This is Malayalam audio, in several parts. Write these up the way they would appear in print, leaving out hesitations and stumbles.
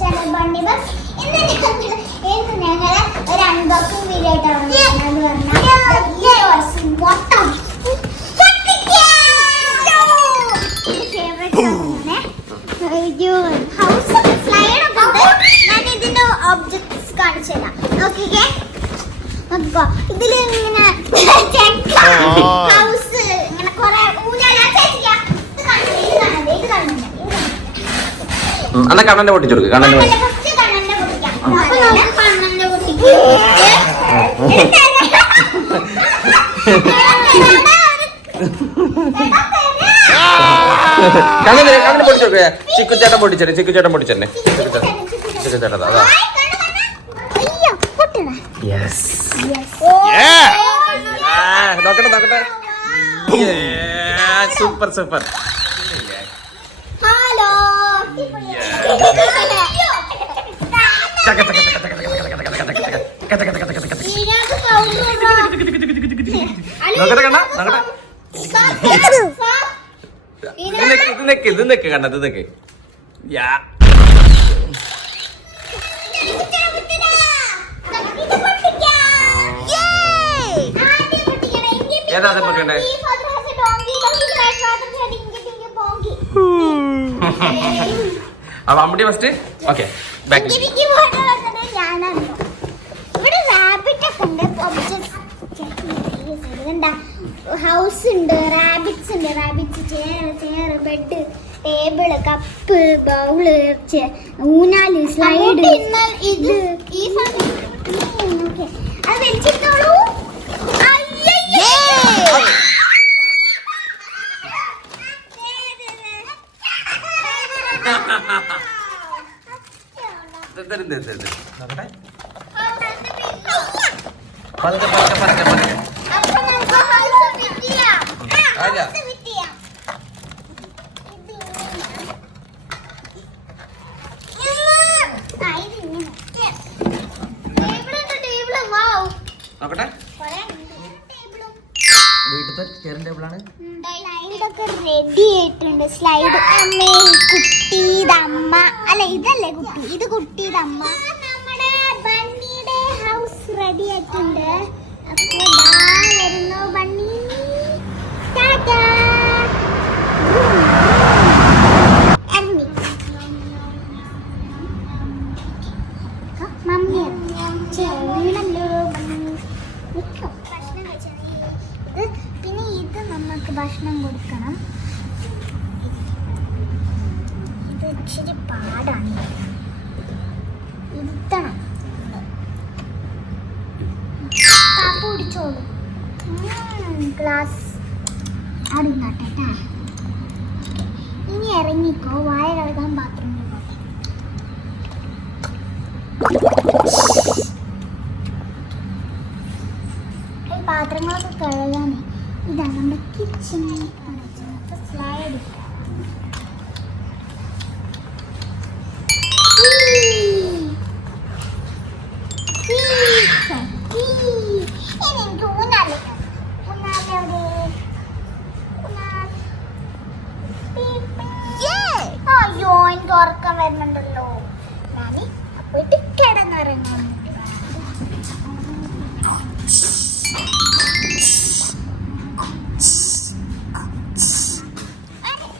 Channel bunny bus. ഇന്ന് ഞങ്ങൾ ഒരു അൺബോക്സിംഗ് വീഡിയോ ആയിട്ടാണ് ഞാൻ ഇതിന്റെ ഒബ്ജക്ട്സ് കാണിച്ചു തരാം. നോക്കിക്കേ, ഇതിൽ ഇങ്ങനെ ഹൗസ് ഇങ്ങനെ കുറെ അല്ല കണ്ണന്റെ പൊട്ടിച്ചു കൊടുക്ക്. കണ്ണന്റെ കണ്ണനെ പൊട്ടിച്ചു കൊടുക്കുക. ചിക്കുച്ചേട്ടൻ പൊട്ടിച്ചേ. ചിക്കുച്ചേട്ടൻ പൊട്ടിച്ചെന്നെ. ചിക്കുച്ചേട്ടൻ അതാ. നോക്കട്ടെ നോക്കട്ടെ. Super super. ഹലോ നോക്കട്ടെ കണ്ണ നോക്കട്ടെ. ഇത് നിക്ക് കണ്ണ, ഇത് നിക്ക്. യാ ഏതാ പൊട്ടിക്കണ്ടേ? അപ്പൊ അമ്മടി ഫസ്റ്റ്. ഓക്കെ, ഹൗസ് ഉണ്ട്, റാബിറ്റ്സ് ഉണ്ട്, rabbits, chair, bed, table, cup, bowl, ഊനാല്, സ്ലൈഡ്. ഇത് ഈ അത് വലിച്ചിട്ടോളൂ. വീട്ടിലത്തെ ചെയറും ടേബിളാണ്. റെഡി ആയിട്ടുണ്ട്. സ്ലൈഡ് അമ്മേ, കുട്ടിയമ്മ. അല്ല, ഇതല്ലേ കുട്ടി, ഇത് കുട്ടിയമ്മ. നമ്മുടെ ബണ്ണിയുടെ ഹൗസ് റെഡി ആയിട്ടുണ്ട്. അപ്പോൾ വരുന്നു ബണ്ണി. ടാറ്റാ. മമ്മി വീണല്ലോ ബണ്ണി. ഭക്ഷണം കഴിച്ചാൽ പിന്നെ ഇത് നമുക്ക് ഭക്ഷണം കൊടുക്കണം. ഇത് ഇച്ചിരി പാടാണ്. ഇരുത്തണം. പാപ്പ കുടിച്ചോളൂ. ഗ്ലാസ് അടുന്നോട്ടെ. ഇനി ഇറങ്ങിക്കോ. വായ കഴുകാൻ ബാത്റൂമിൽ പോട്ടെ. പാത്രങ്ങളൊക്കെ കഴുകാനേ. ഇതാണ് നമ്മുടെ കിച്ചൺ. സ്ലൈഡ് എനിക്ക് ഊന്നാല്. അയ്യോ, എനിക്ക് ഉറക്കം വരുന്നുണ്ടല്ലോ. ഞാൻ പോയിട്ട് കിടന്നിറങ്ങാൻ.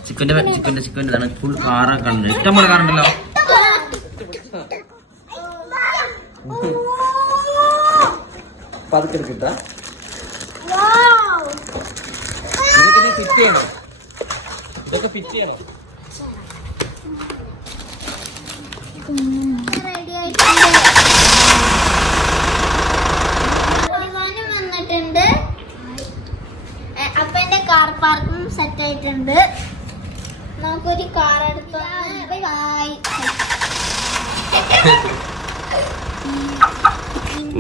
ചിക്കൻ്റെ ഫുൾ കാറൊക്കെ ഉണ്ട്. ഇഷ്ടംപോലെ കാറുണ്ടല്ലോ. പതുക്കെ കിട്ടാ. ഇതൊക്കെ നീ ഫിറ്റ് ചെയ്യണം. ഇതൊക്കെ ഫിറ്റ് ചെയ്യണം. വന്നിട്ടുണ്ട്. അപ്പന്റെ കാർ പാർക്കും സെറ്റ് ആയിട്ടുണ്ട്. നമുക്കൊരു കാർ എടുത്തു.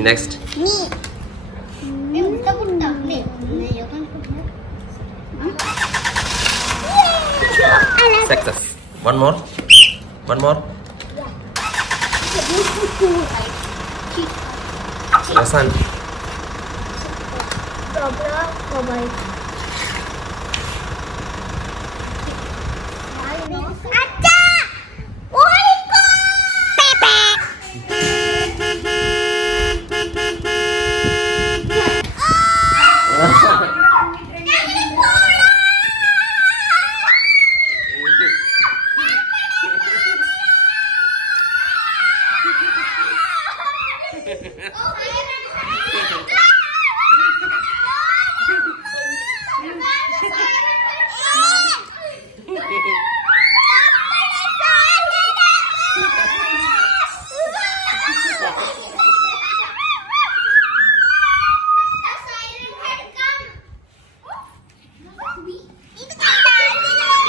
Next success. One more. Lasan.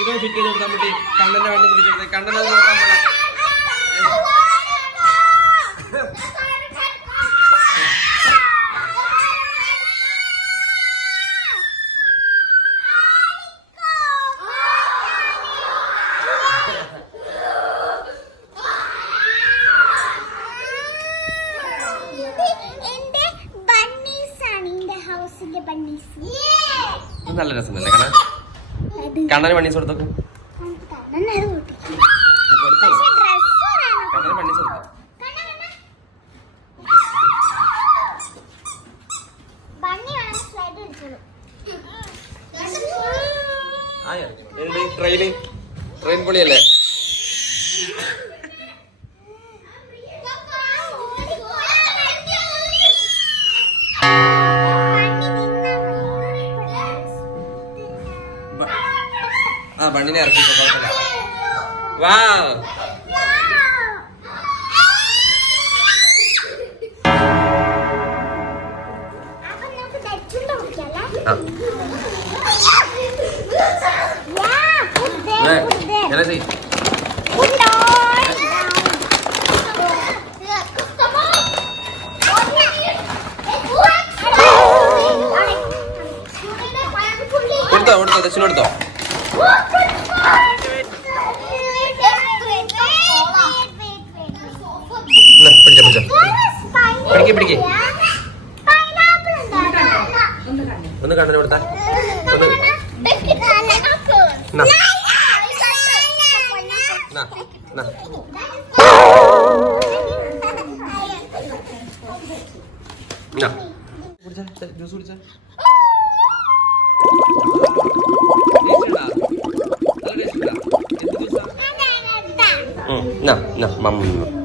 ഇതൊക്കെ ഫിറ്റ് ചെയ്ത് കൊടുത്താൽ പറ്റി കണ്ണന്റെ വണ്ടി ഫിറ്റ് ചെയ്ത് കണ്ണനെ നോക്കാൻ പോണ നല്ല രസമല്ലേ കാണാൻ കണ്ണന് പണീസ് കൊടുത്തു കണ്ണന് പണീസ് കൊടുത്തു ട്രെയിൻ പൊളിയല്ലേ ആ ബണ്ണിനെ ഇറക്കി കുഴപ്പമില്ല വാ കൊടുത്തോ കൊടുത്തോ ദക്ഷിണ കൊടുത്തോ പിടിക്കേ പിടിക്കേ ഒന്ന് കണ്ണന് കൊടുത്താ ജ്യൂസ് കുടിച്ച മമ്മ